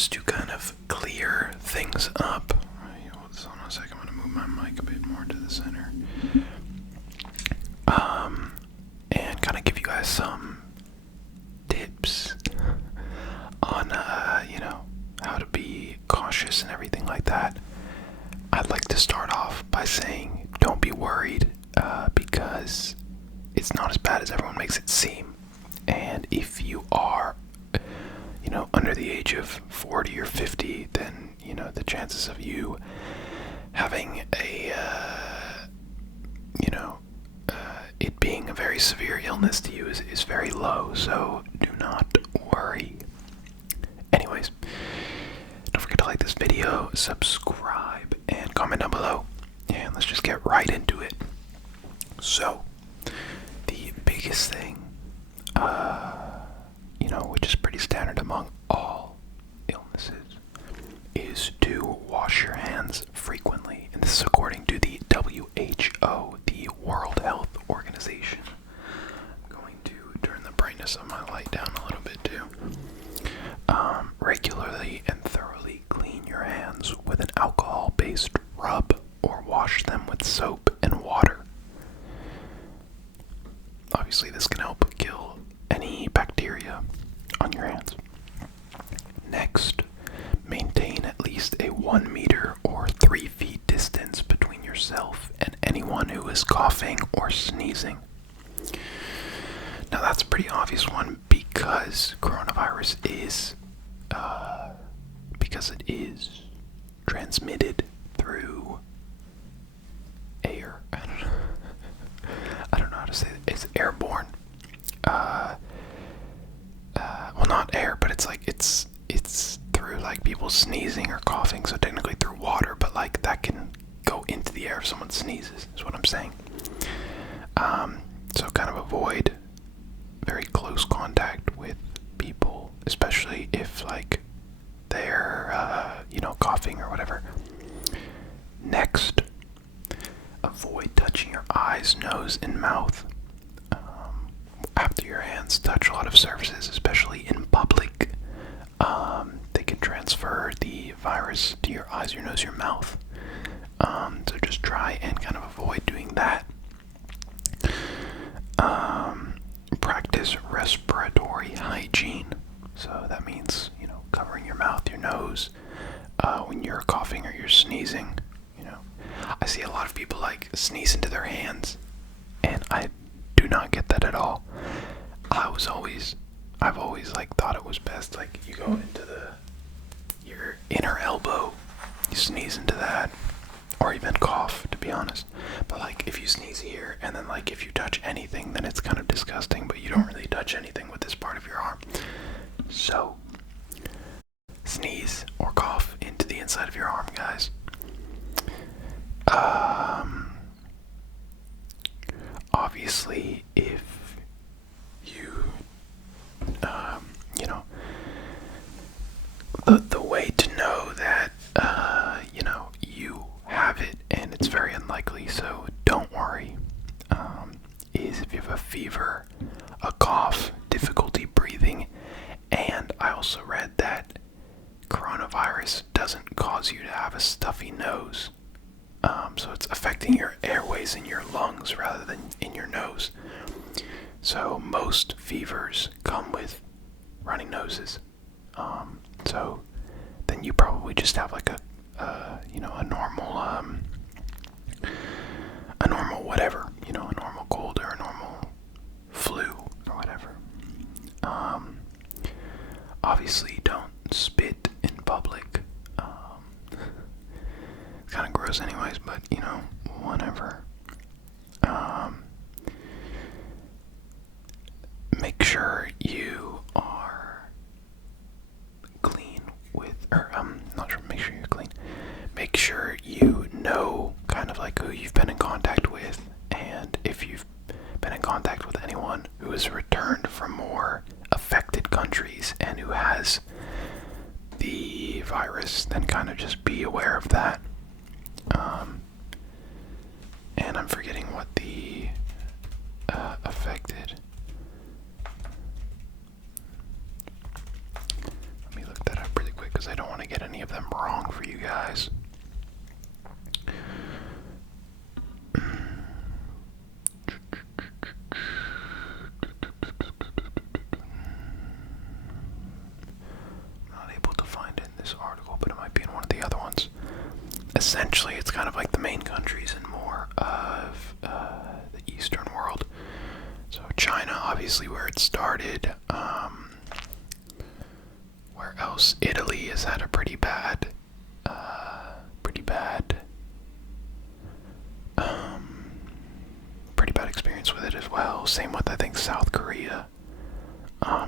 just to kind of clear things up. Hold on a second, I'm going to move my mic a bit more to the center. And kind of give you guys some tips on, how to be cautious and everything like that. I'd like to start off by saying don't be worried, because it's not as bad as everyone makes it seem. And if you are, under the age of 40 or 50, then, the chances of you having it being a very severe illness to you is very low, so do not worry. Anyways, don't forget to like this video, subscribe, and comment down below, and let's just get right into it. So, the biggest thing, which is pretty standard among all illnesses, is to wash your hands frequently. And this is according to the WHO, the World Health Organization. I'm going to turn the brightness of my light down a little bit too. Regularly and thoroughly clean your hands with an alcohol-based rub or wash them with soap and water. Obviously, this can help kill any bacteria on your hands. Next, maintain at least a 1 meter or 3 feet distance between yourself and anyone who is coughing or sneezing. Now that's a pretty obvious one because coronavirus is, transmitted through air. I don't know how to say it. It's airborne. Well, not air, but it's through like people sneezing or coughing, so technically through water, but like that can go into the air if someone sneezes, is what I'm saying. So kind of avoid very close contact with people, especially if like they're coughing or whatever. Next, avoid touching your eyes, nose, and mouth after your hands touch a lot of surfaces, especially in public. They can transfer the virus to your eyes, your nose, your mouth. So just try and kind of avoid doing that. Practice respiratory hygiene. So that means, covering your mouth, your nose, when you're coughing or you're sneezing. I see a lot of people like sneeze into their hands, and I do not get that at all. I've always like thought it was best, like you go into your inner elbow, you sneeze into that, or even cough, to be honest. But like if you sneeze here and then like if you touch anything, then it's kind of disgusting, but you don't really touch anything with this part of your arm. So sneeze or cough into the inside of your arm, guys. Obviously, if you, the way to know that, you have it, and it's very unlikely, so don't worry, is if you have a fever, a cough, difficulty breathing, and I also read that coronavirus doesn't cause you to have a stuffy nose. So it's affecting your airways in your lungs rather than in your nose. So most fevers come with running noses. So then you probably just have like a normal whatever, a normal cold or a normal flu or whatever. Obviously don't spit in public. It's kind of gross anyways, but whatever. Make sure you are clean make sure you're clean. Make sure you know kind of like who you've been in contact with, and if you've been in contact with anyone who has returned from more affected countries and who has the virus, then kind of just be aware of that. And I'm forgetting what the affected. Let me look that up really quick because I don't want to get any of them wrong for you guys. Not able to find it in this article, but it might be in one of the other ones. Essentially, it's kind of like the main countries and more of the Eastern world. So China, obviously, where it started. Where else? Italy has had a pretty bad, pretty bad experience with it as well. Same with, I think, South Korea.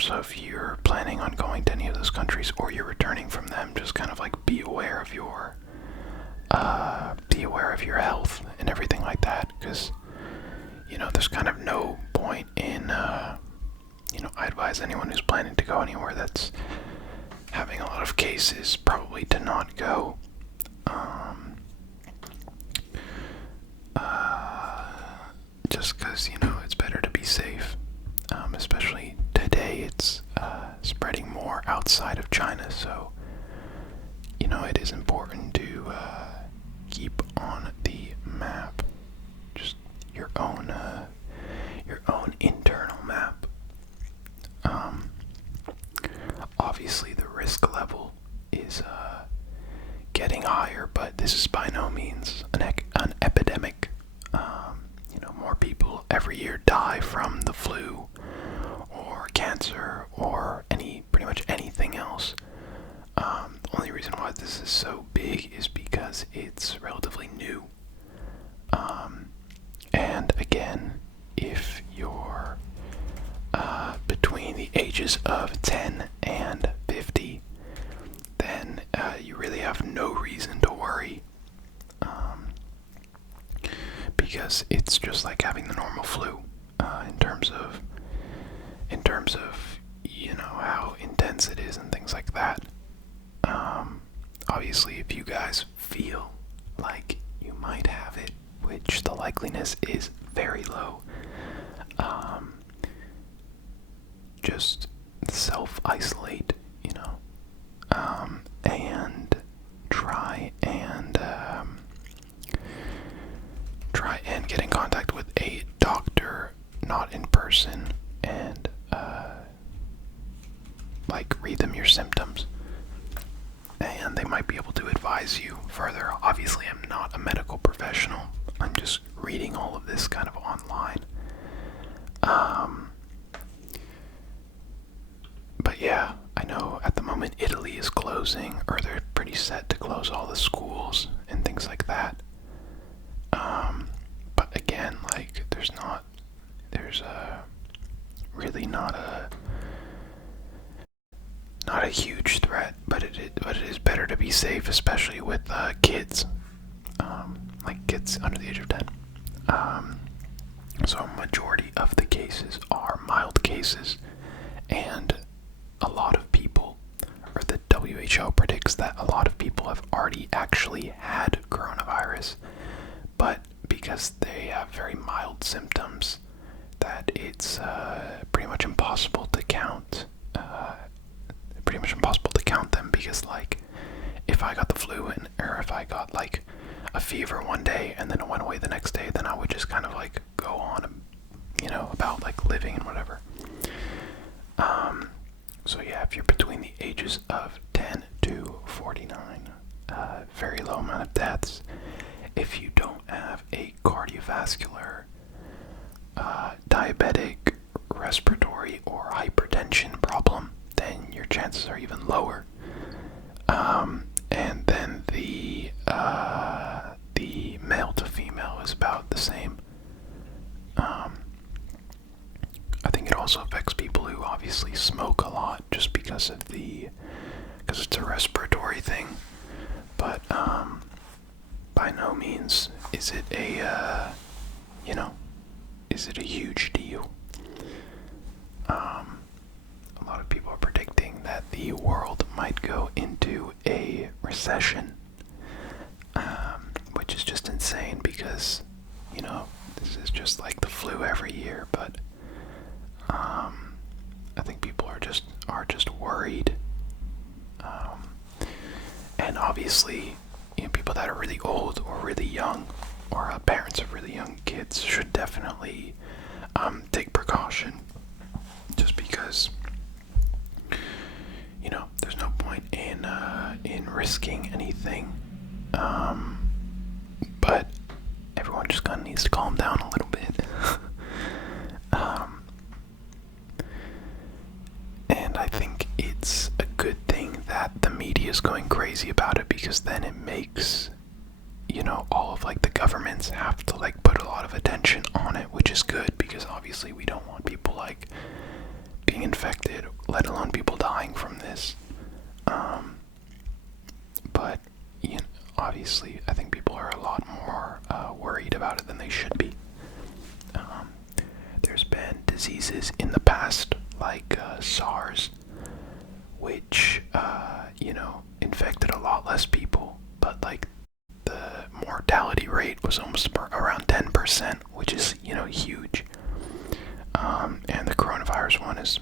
So if you're planning on going to any of those countries or you're returning from them, just kind of like be aware of your health and everything like that, because there's kind of no point in I advise anyone who's planning to go anywhere that's having a lot of cases probably to not go. Just because it's better to be safe, especially today. It's spreading more outside of China, so it is important to keep on the map, just your own internal map. Obviously the risk level is getting higher, but this is by no means an epidemic. More people every year die from the flu or cancer or pretty much anything else. The only reason why this is so big is because it's relatively new. And again, if you're between the ages of 10 and 50, then you really have no reason to worry, because it's just like having the normal flu, in terms of how intense it is and things like that. Obviously, if you guys feel like you might have it, which the likeliness is very low, just self-isolate, and try and get in contact with a doctor, not in person, and read them your symptoms, and they might be able to advise you further. Obviously, I'm not a medical professional. I'm just reading all of this kind of online. But yeah, I know at the moment Italy is closing, or they're pretty set to close all the schools and things like that. But again, there's really not a huge threat, but it is better to be safe, especially with kids, kids under the age of 10. So majority of the cases are mild cases, and a lot of people, or the WHO predicts that a lot of people have already actually had coronavirus, but because they have very mild symptoms, that it's pretty much impossible to count. Them, because if I got the flu or if I got a fever one day and then it went away the next day, then I would just kind of go on, about living and whatever. So yeah, if you're between the ages of 10 to 49, very low amount of deaths. If you don't have a cardiovascular, diabetic, respiratory, or hypertension problem, then your chances are even lower. And then the male to female is about the same. I think it also affects people who obviously smoke a lot, just because it's a respiratory thing. But by no means is it a huge deal. A lot of people are predicting that the world might go into a recession, which is just insane, because this is just like the flu every year. But I think people are just worried. obviously, people that are really old or really young, or parents of really young kids should definitely take precaution, just because there's no point in risking anything. But everyone just kind of needs to calm down a little bit. And I think it's a good thing that the media is going crazy about it, because then it makes all of the governments have to put a lot of attention on it, which is good, because obviously we don't want people being infected, let alone people dying from this. But obviously I think people are a lot more worried about it than they should be. There's been diseases in the past like SARS, which infected a lot less people, but the mortality rate was almost around 10%, which is huge. And the coronavirus one it's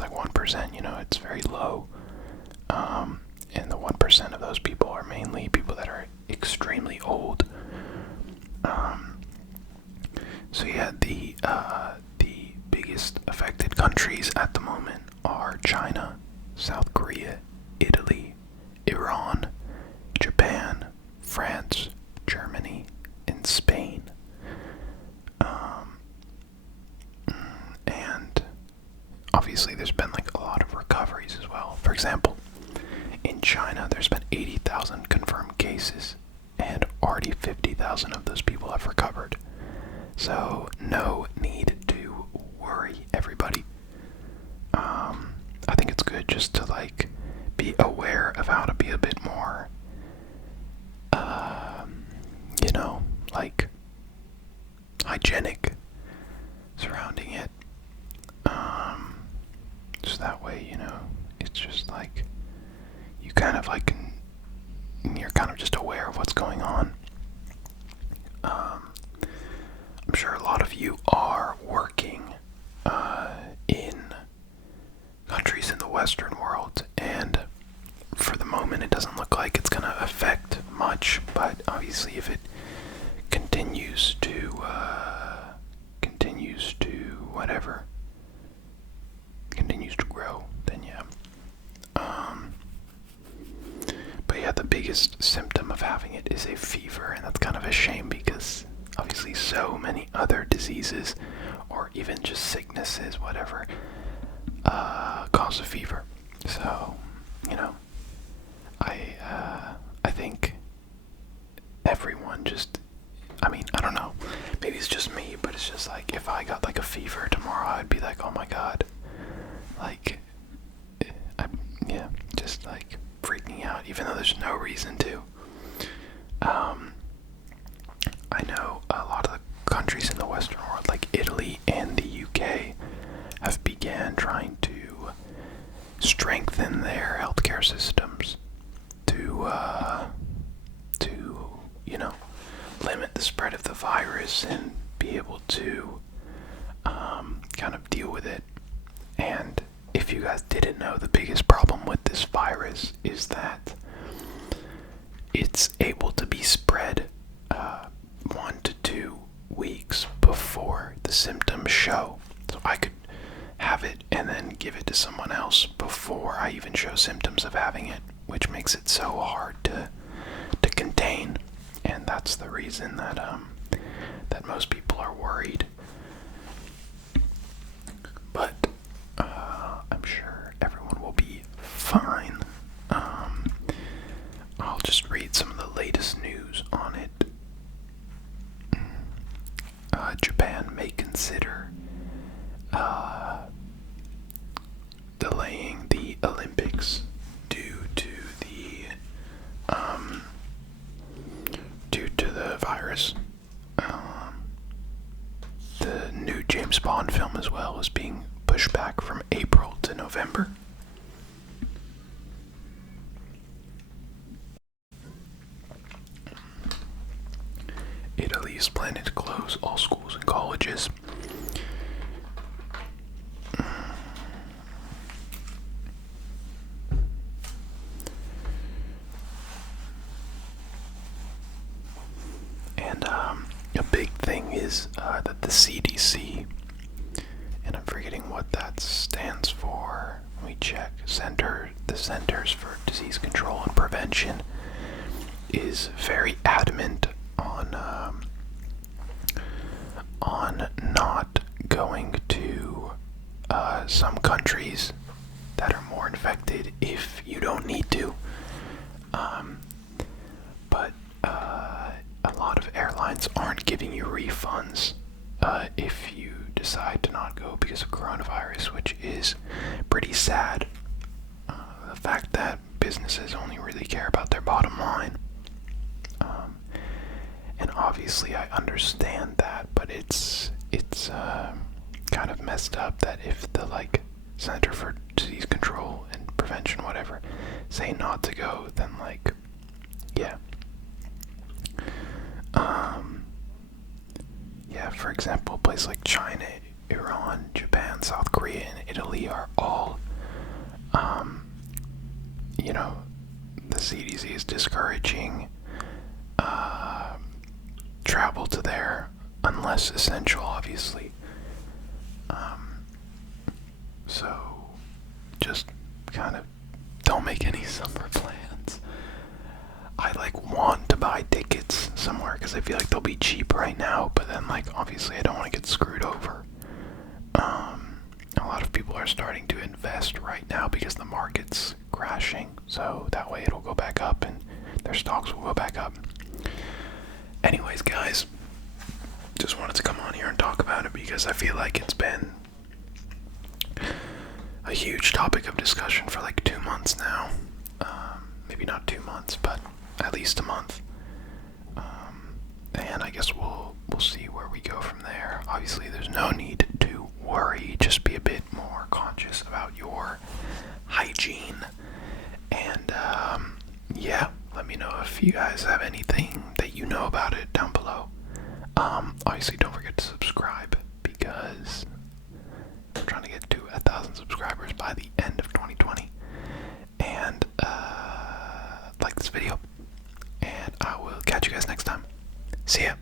like 1%. It's very low. And the 1% of those people are mainly people that are extremely old. So yeah, the biggest affected countries at the moment are China, South Korea, Italy, Iran, Japan, France, Germany, and Spain. And obviously there's been a lot of recoveries as well. For example, in China there's been 80,000 confirmed cases, and already 50,000 of those people have recovered. So no need to worry, everybody. I think it's good just to be aware of how to be a bit more hygienic surrounding it. So that way, it's just you kind of you're kind of just aware of what's going on. I'm sure a lot of you are working in countries in the Western world, and for the moment it doesn't look like it's going to affect much, but obviously if it continues to grow, then yeah. But yeah, the biggest symptom of having it is a fever, and that's kind of a shame, because obviously so many other diseases, or even just sicknesses, whatever, cause a fever. So, I think everyone just, I don't know, maybe it's just me, but it's just if I got a fever tomorrow, I'd be oh my god, just freaking out, even though there's no reason to. I know a lot of the countries in the Western world, like Italy and the UK, have began trying to strengthen their healthcare systems to limit the spread of the virus and be able to kind of deal with it. And if you guys didn't know, the biggest problem with this virus is that it's able to be spread 1 to 2 weeks before the symptoms show. So I could have it and then give it to someone else before I even show symptoms of having it, which makes it so hard to contain. And that's the reason that that most people are worried. But I'm sure everyone will be fine. I'll just read some of the latest news on it. Japan may consider delaying the Olympics due to the virus. The new James Bond film as well is being pushed back from April to November. Italy is planning to close all schools and colleges. is that the CDC, and I'm forgetting what that stands for. Let me check. The Centers for Disease Control and Prevention is very adamant on not going to some countries that are more infected if you don't need to. But a lot of airlines aren't giving you refunds if you decide to not go because of coronavirus, which is pretty sad. The fact that businesses only really care about their bottom line. And obviously I understand that, but it's kind of messed up that if the Center for Disease Control and Prevention, whatever, say not to go, then yeah. Yeah, for example, a place like China, Iran, Japan, South Korea, and Italy are all, the CDC is discouraging travel to there unless essential, obviously. So just kind of don't make any summer plans. I want to buy tickets somewhere because I feel like they'll be cheap right now, but then obviously I don't want to get screwed over. A lot of people are starting to invest right now because the market's crashing, so that way it'll go back up and their stocks will go back up. Anyways, guys, just wanted to come on here and talk about it because I feel like it's been a huge topic of discussion for 2 months now. Maybe not 2 months, but at least a month. And I guess we'll see where we go from there. Obviously, there's no need to worry. Just be a bit more conscious about your hygiene. And yeah, let me know if you guys have anything that you know about it down below. Obviously, don't forget to subscribe because I'm trying to get to 1,000 subscribers by the end of 2020. And like this video, and I will catch you guys next time. See ya.